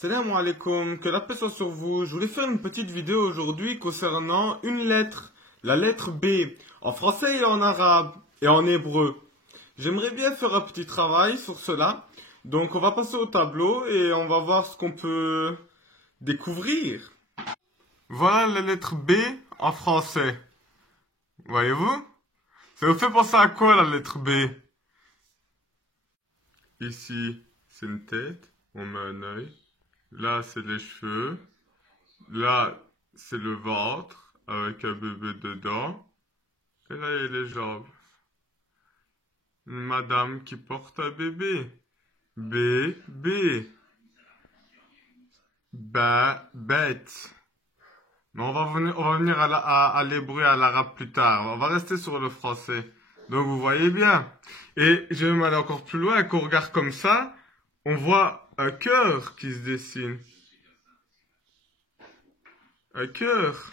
Salam alaikum, que la paix soit sur vous. Je voulais faire une petite vidéo aujourd'hui concernant une lettre, la lettre B, en français et en arabe, et en hébreu. J'aimerais bien faire un petit travail sur cela. Donc on va passer au tableau et on va voir ce qu'on peut découvrir. Voilà la lettre B en français. Voyez-vous? Ça vous fait penser à quoi la lettre B? Ici, c'est une tête, on met un œil. Là, c'est les cheveux. Là, c'est le ventre avec un bébé dedans. Et là, il y a les jambes. Une madame qui porte un bébé. Bébé. Bête. Mais on va venir à l'hébreu et à l'arabe plus tard. On va rester sur le français. Donc, vous voyez bien. Et je vais m'aller encore plus loin. Quand on regarde comme ça, on voit un cœur qui se dessine. Un cœur.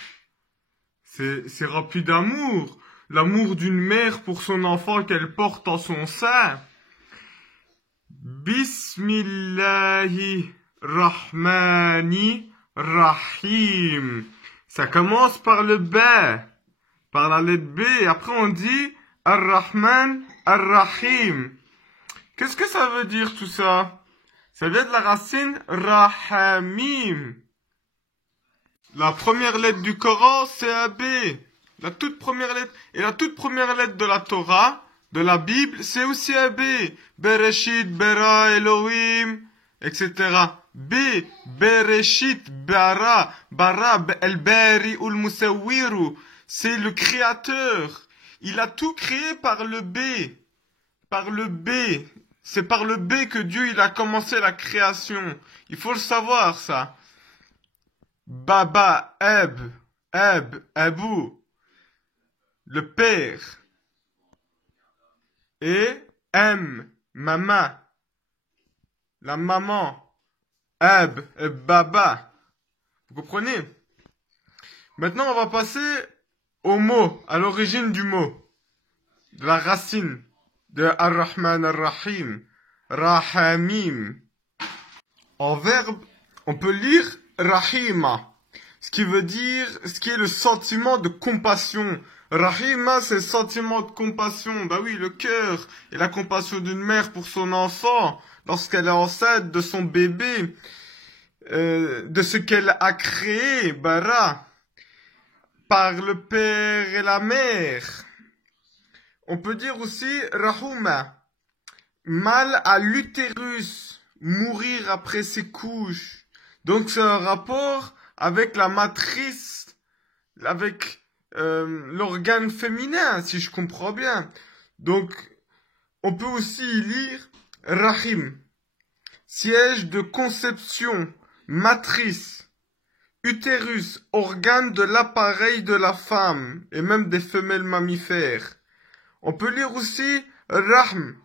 C'est rempli d'amour. L'amour d'une mère pour son enfant qu'elle porte en son sein. Bismillahi Rahmani Rahim. Ça commence par le B, par la lettre B. Après on dit Ar-Rahman Ar-Rahim. Qu'est-ce que ça veut dire tout ça? Ça vient de la racine Rahamim. La première lettre du Coran, c'est un B. La toute première lettre. Et la toute première lettre de la Torah, de la Bible, c'est aussi un B. Bereshit, Bera, Elohim, etc. B. Bereshit, Bara, El-Bari ou Musawiru. C'est le créateur. Il a tout créé par le B. Par le B. C'est par le B que Dieu il a commencé la création. Il faut le savoir, ça. Baba, Abu, le père. Et maman, la maman. Baba. Vous comprenez? Maintenant, on va passer au mot, à l'origine du mot. De la racine de Ar-Rahman Ar-Rahim. Rahamim. En verbe, on peut lire Rahima, ce qui veut dire, ce qui est le sentiment de compassion. Rahima, c'est le sentiment de compassion. Bah oui, le cœur et la compassion d'une mère pour son enfant, lorsqu'elle est enceinte de son bébé, de ce qu'elle a créé, bara, par le père et la mère. On peut dire aussi Rahuma, mal à l'utérus, mourir après ses couches. Donc c'est un rapport avec la matrice, avec l'organe féminin, si je comprends bien. Donc on peut aussi y lire Rahim, siège de conception, matrice, utérus, organe de l'appareil de la femme et même des femelles mammifères. On peut lire aussi Rahm,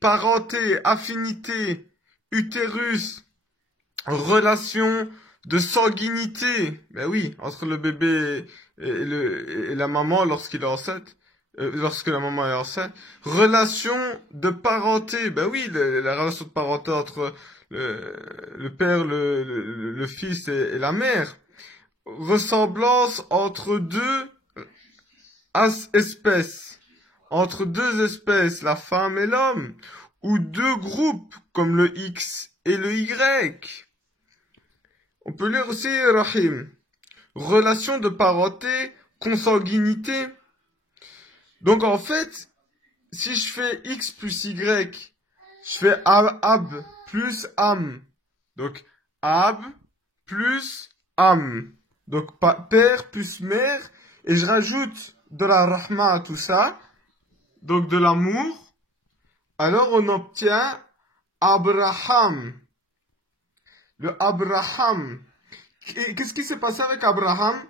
parenté, affinité, utérus, relation de sanguinité, ben oui, entre le bébé et la maman lorsqu'il est enceinte, lorsque la maman est enceinte. Relation de parenté, ben oui, la relation de parenté entre le père, le fils et la mère. Ressemblance entre deux espèces, la femme et l'homme, ou deux groupes comme le X et le Y. On peut lire aussi Rahim, relation de parenté, consanguinité. Donc en fait, si je fais X plus Y, je fais Ab plus Am. Donc Ab plus Am. Donc père plus mère. Et je rajoute de la Rahma à tout ça. Donc de l'amour. Alors on obtient Abraham. Le Abraham. Qu'est-ce qui s'est passé avec Abraham?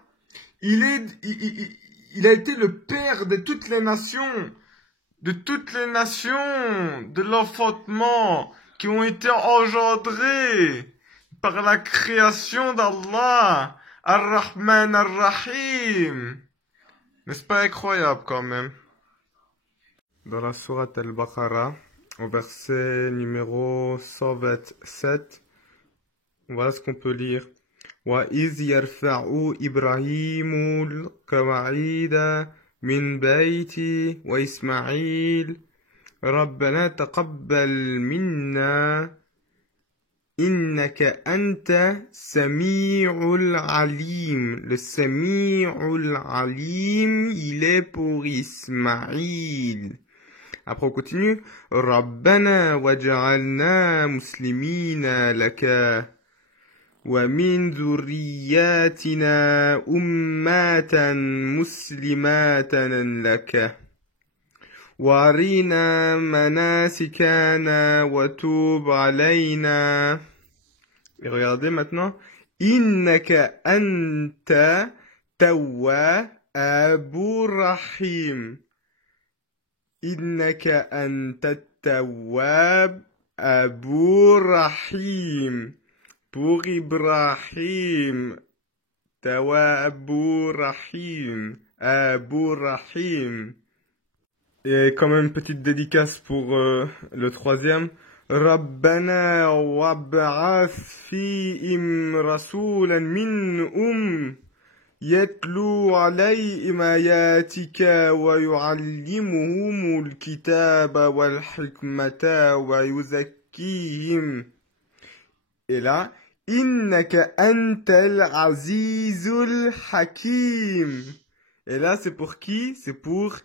Il a été le père de toutes les nations, de l'enfantement qui ont été engendrées par la création d'Allah, Ar-Rahman Ar-Rahim. N'est-ce pas incroyable quand même? Dans la sourate Al-Baqarah, au verset numéro 127, Voilà ce qu'on peut lire. وَإِذْ يَرْفَعُ إِبْرَاهِيمُ الْقَوَاعِيدَ مِنْ بَيْتِهِ وَإِسْمَاعِيلُ رَبَّنَا تَقَبَّلْ مِنَّا إِنَّكَ أَنْتَ السَّمِيعُ الْعَلِيمُ. Le Sami'ul Alim, il est pour Ismaïl. Après on continue. رَبَّنَا وَجَعَلْنَا مُسْلِمِينَ لَكَ ومن ذرياتنا أمة مسلمات لك وارنا مناسكنا وتوب علينا. Et regardez maintenant. إنك أنت تواب رحيم. إنك أنت التواب أبو رحيم. Pour Ibrahim, Tawa Abu Rahim, Abu Rahim. Et quand même une petite dédicace pour le troisième. Rabbana wab'ath fihim rasulan minhum yatlu alayhim ayatika wa yu'allimuhumul kitaba wal hikmata wa yuzakkihim. Et là, Innaka antal azizul hakim. Et là, c'est pour qui? C'est pour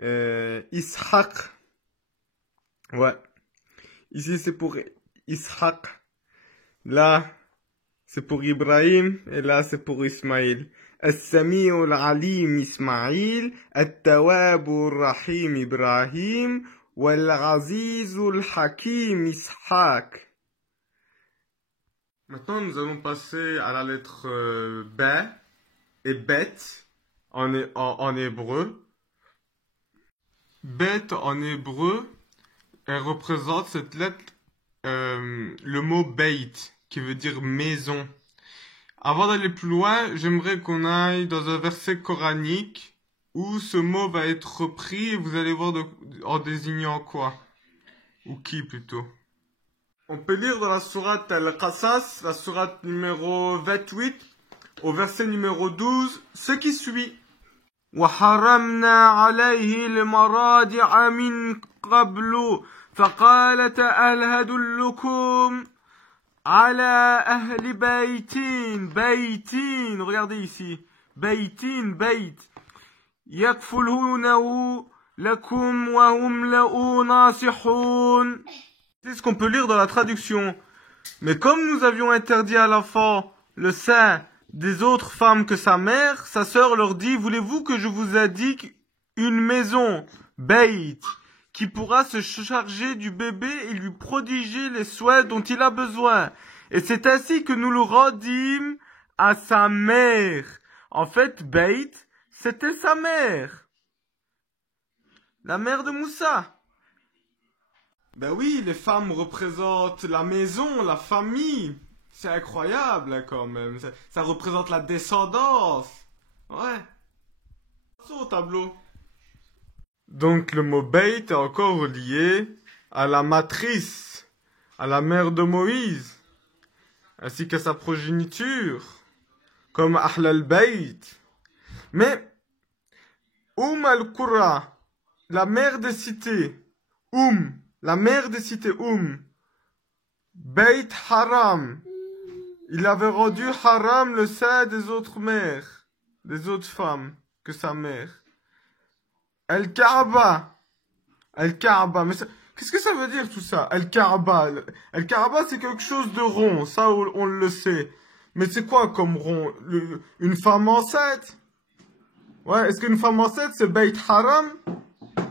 Ishaq. Ouais. Ici, c'est pour Ishaq. Là, c'est pour Ibrahim. Et là, c'est pour Ismaïl. As-Sami'ul Alim Ismaïl. At-Tawabur Rahim Ibrahim. Wal-Azizul Hakim Ishaq. Maintenant, nous allons passer à la lettre B et Bet en hébreu. Bet en hébreu, elle représente cette lettre le mot Beit, qui veut dire maison. Avant d'aller plus loin, j'aimerais qu'on aille dans un verset coranique où ce mot va être repris et vous allez voir en désignant quoi. Ou qui plutôt. On peut lire dans la sourate Al-Qasas, la sourate numéro 28, au verset numéro 12, ce qui suit. وَحَرَمْنَا عَلَيْهِ الْمَرَادِعَ مِنْ قَبْلُ فَقَالَ هَلْ أَدُلُّكُمْ عَلَى أَهْلِ بَيْتٍ, regardez ici, بَيْتٍ, يَكْفُلُونَهُ لَكُمْ وَهُمْ لَهُ نَاصِحُونَ. C'est ce qu'on peut lire dans la traduction. Mais comme nous avions interdit à l'enfant le sein des autres femmes que sa mère, sa sœur leur dit, voulez-vous que je vous indique une maison, Beit, qui pourra se charger du bébé et lui prodiger les souhaits dont il a besoin. Et c'est ainsi que nous le rendîmes à sa mère. En fait, Beit, c'était sa mère. La mère de Moussa. Ben oui, les femmes représentent la maison, la famille. C'est incroyable, hein, quand même. Ça représente la descendance. Ouais. Au tableau. Donc le mot Beit est encore relié à la matrice, à la mère de Moïse, ainsi qu'à sa progéniture, comme Ahlal Beit. Mais al-Qura, la mère des cités, la mère des cités, Beit Haram, il avait rendu haram le sein des autres mères, des autres femmes que sa mère. Al-Kaaba, mais qu'est-ce que ça veut dire tout ça? Al-Kaaba, c'est quelque chose de rond, ça on le sait. Mais c'est quoi comme rond? Une femme enceinte? Ouais, est-ce qu'une femme enceinte c'est Beit Haram?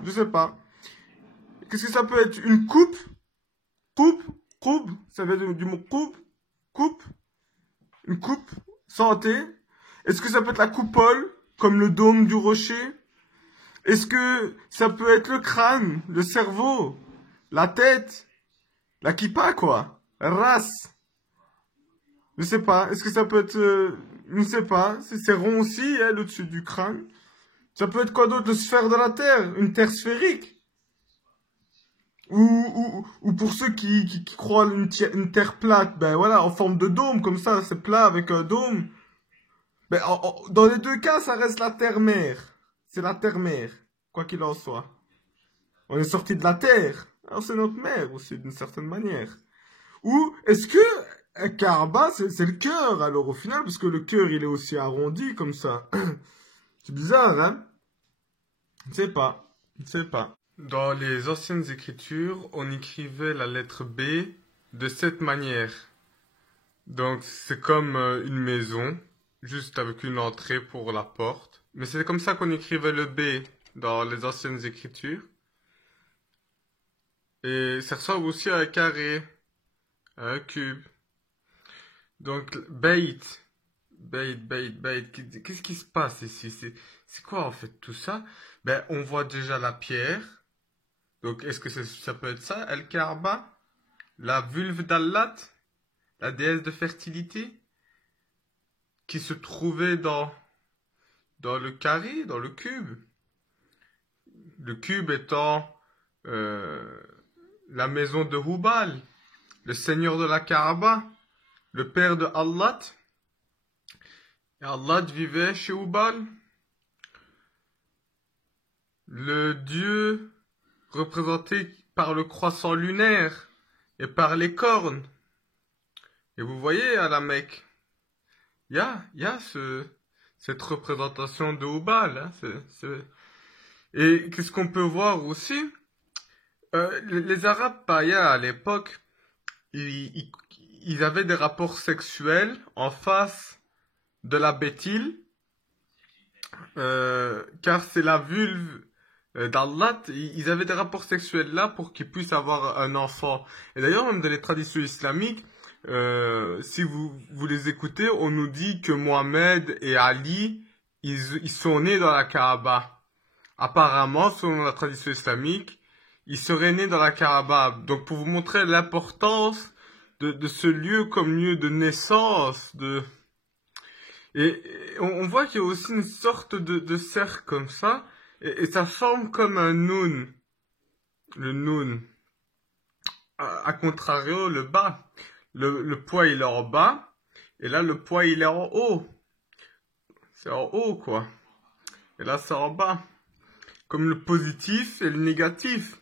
Je sais pas. Qu'est-ce que ça peut être? Une coupe? Coupe, ça veut dire du mot coupe. Une coupe, santé. Est-ce que ça peut être la coupole, comme le dôme du rocher? Est-ce que ça peut être le crâne, le cerveau, la tête, la kippa, quoi? Race. Je sais pas. Est-ce que ça peut être... je ne sais pas. C'est rond aussi, hein, au-dessus du crâne. Ça peut être quoi d'autre? Le sphère de la Terre, une Terre sphérique. Ou pour ceux qui croient une terre plate, ben voilà, en forme de dôme, comme ça, c'est plat avec un dôme. Ben, dans les deux cas, ça reste la terre-mère. C'est la terre-mère, quoi qu'il en soit. On est sorti de la terre. Alors c'est notre mère aussi, d'une certaine manière. Ou est-ce que un Kaaba, c'est le cœur, alors au final, parce que le cœur, il est aussi arrondi comme ça. C'est bizarre, hein? Je ne sais pas. Je ne sais pas. Dans les anciennes écritures, on écrivait la lettre B de cette manière. Donc c'est comme une maison, juste avec une entrée pour la porte. Mais c'est comme ça qu'on écrivait le B dans les anciennes écritures. Et ça ressemble aussi à un carré, à un cube. Donc Beit, qu'est-ce qui se passe ici? C'est quoi en fait tout ça? Ben on voit déjà la pierre. Donc, est-ce que ça peut être ça, El-Kaaba? La vulve d'Allat, la déesse de fertilité, qui se trouvait dans le carré, dans le cube. Le cube étant la maison de Hubal, le seigneur de la Kaaba, le père de Allat. Et Allat vivait chez Hubal. Le dieu représenté par le croissant lunaire et par les cornes. Et vous voyez à la Mecque, il y a cette représentation de Hubal. Hein, Et qu'est-ce qu'on peut voir aussi? Les Arabes païens à l'époque, ils avaient des rapports sexuels en face de la Béthil, car c'est la vulve d'Allah. Ils avaient des rapports sexuels là pour qu'ils puissent avoir un enfant. Et d'ailleurs, même dans les traditions islamiques, si vous les écoutez, on nous dit que Mohamed et Ali, ils sont nés dans la Kaaba. Apparemment, selon la tradition islamique, ils seraient nés dans la Kaaba. Donc, pour vous montrer l'importance de ce lieu comme lieu de naissance, et on voit qu'il y a aussi une sorte de cercle comme ça, et ça forme comme un noun. Le noun. À contrario, le bas. Le poids, il est en bas, et là, le poids, il est en haut. C'est en haut, quoi. Et là, c'est en bas. Comme le positif et le négatif.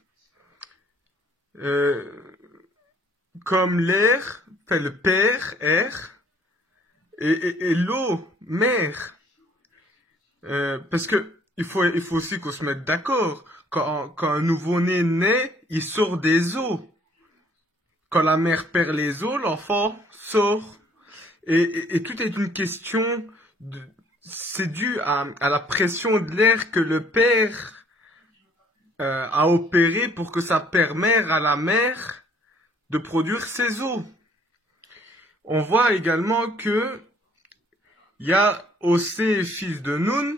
Comme l'air, fait le père, air, et l'eau, mer. Parce que il faut aussi qu'on se mette d'accord. Quand un nouveau-né naît, il sort des os. Quand la mère perd les os, l'enfant sort. Et tout est une question c'est dû à la pression de l'air que le père a opéré pour que ça permette à la mère de produire ses os. On voit également que il y a Osée, fils de Nun,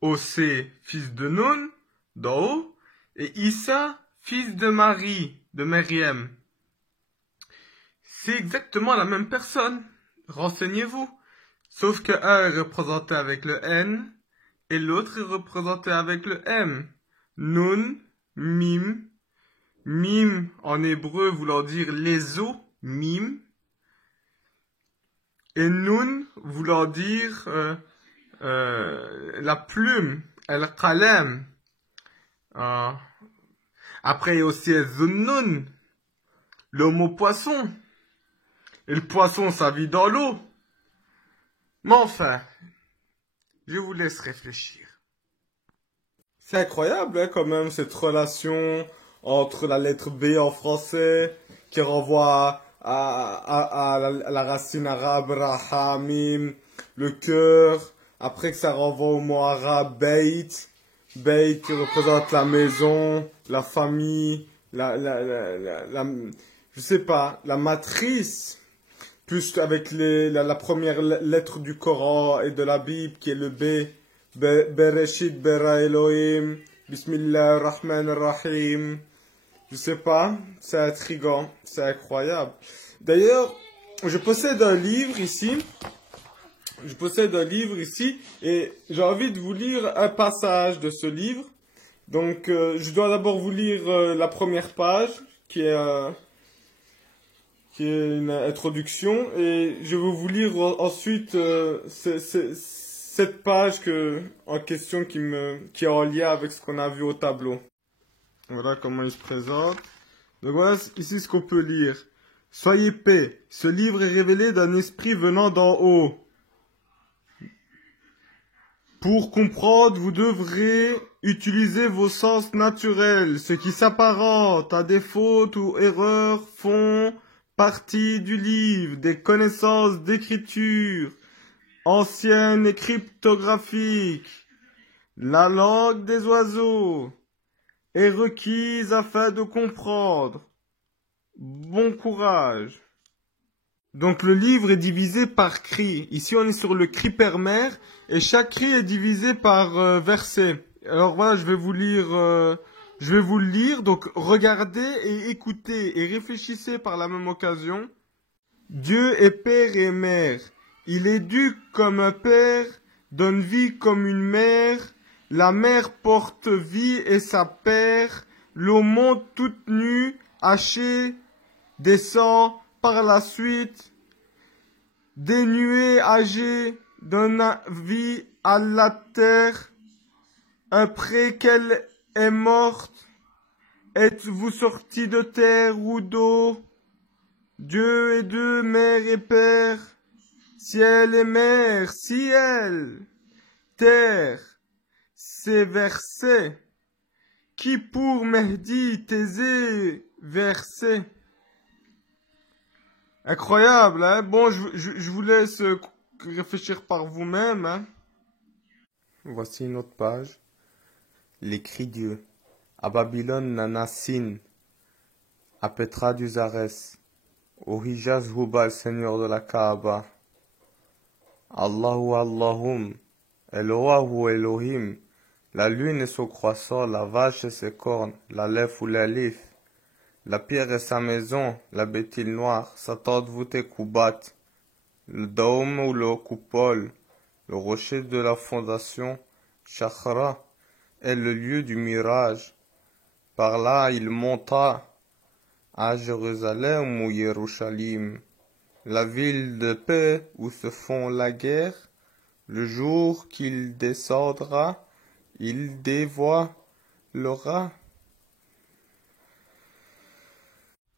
Osée, fils de Nun, d'en haut, et Issa, fils de Marie, de Myriam. C'est exactement la même personne. Renseignez-vous. Sauf que un est représenté avec le N, et l'autre est représenté avec le M. Nun, Mim. Mim, en hébreu, voulant dire les os, Mim. Et Nun, voulant dire la plume, El-Qalem. Après, il y a aussi Zunnun, l'homme poisson. Et le poisson, ça vit dans l'eau. Mais enfin, je vous laisse réfléchir. C'est incroyable, hein, quand même, cette relation entre la lettre B en français, qui renvoie à la racine arabe, rahamim, le cœur, après que ça renvoie au mot arabe, beit qui représente la maison, la famille, je sais pas, la matrice, plus avec la première lettre du Coran et de la Bible, qui est le B, Bereshit bara Elohim, Bismillah ar-Rahman ar-Rahim. Je sais pas, c'est intriguant, c'est incroyable. D'ailleurs, je possède un livre ici, et j'ai envie de vous lire un passage de ce livre. Donc, je dois d'abord vous lire la première page, qui est une introduction, et je vais vous lire ensuite cette page en question qui est en lien avec ce qu'on a vu au tableau. Voilà comment il se présente. Donc voilà ici ce qu'on peut lire. Soyez paix, ce livre est révélé d'un esprit venant d'en haut. Pour comprendre, vous devrez utiliser vos sens naturels. Ce qui s'apparente à des fautes ou erreurs font partie du livre, des connaissances d'écriture anciennes et cryptographiques. La langue des oiseaux est requise afin de comprendre. Bon courage. Donc le livre est divisé par cri. Ici on est sur le cri permère et chaque cri est divisé par verset. Alors voilà, je vais vous le lire. Donc regardez et écoutez et réfléchissez par la même occasion. Dieu est père et mère. Il éduque comme un père, donne vie comme une mère. La mère porte vie et sa père. L'eau monte toute nue, hachée, descend par la suite. Des nuées âgées donnent vie à la terre. Après qu'elle est morte, êtes-vous sortis de terre ou d'eau? Dieu est deux, mère et père. Ciel et mer, ciel, terre, ces versets, qui pour Mehdi taisait versets. Incroyable, hein? Bon, je vous laisse réfléchir par vous-même, hein? Voici une autre page. L'écrit Dieu. À Babylone, Nanassin, à Petra du Zarès, au Hijaz Hubal, Seigneur de la Kaaba. Allahu Allahum, Eloahu Elohim, la lune et son croissant, la vache et ses cornes, la lèvre ou la lif, la pierre et sa maison, la bétile noire, sa tente voûtée Koubat, le dôme ou le coupole, le rocher de la fondation, Shakhra, est le lieu du mirage. Par là il monta à Jérusalem ou Yerushalim, la ville de paix où se font la guerre. Le jour qu'il descendra, il dévoilera.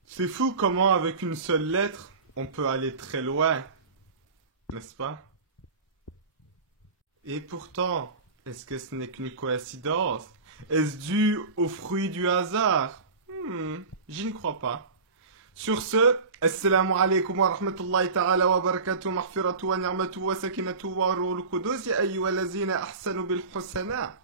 C'est fou comment avec une seule lettre, on peut aller très loin, n'est-ce pas? Et pourtant, est-ce que ce n'est qu'une coïncidence? Est-ce dû au fruit du hasard? J'y ne crois pas. Sur ce, assalamu alaikum wa rahmatullahi ta'ala wa barakatuh, maghfiratu wa ni'matu wa sakinatu wa ruhul qudus, ya ayyuhallazina ahsanu bil husna.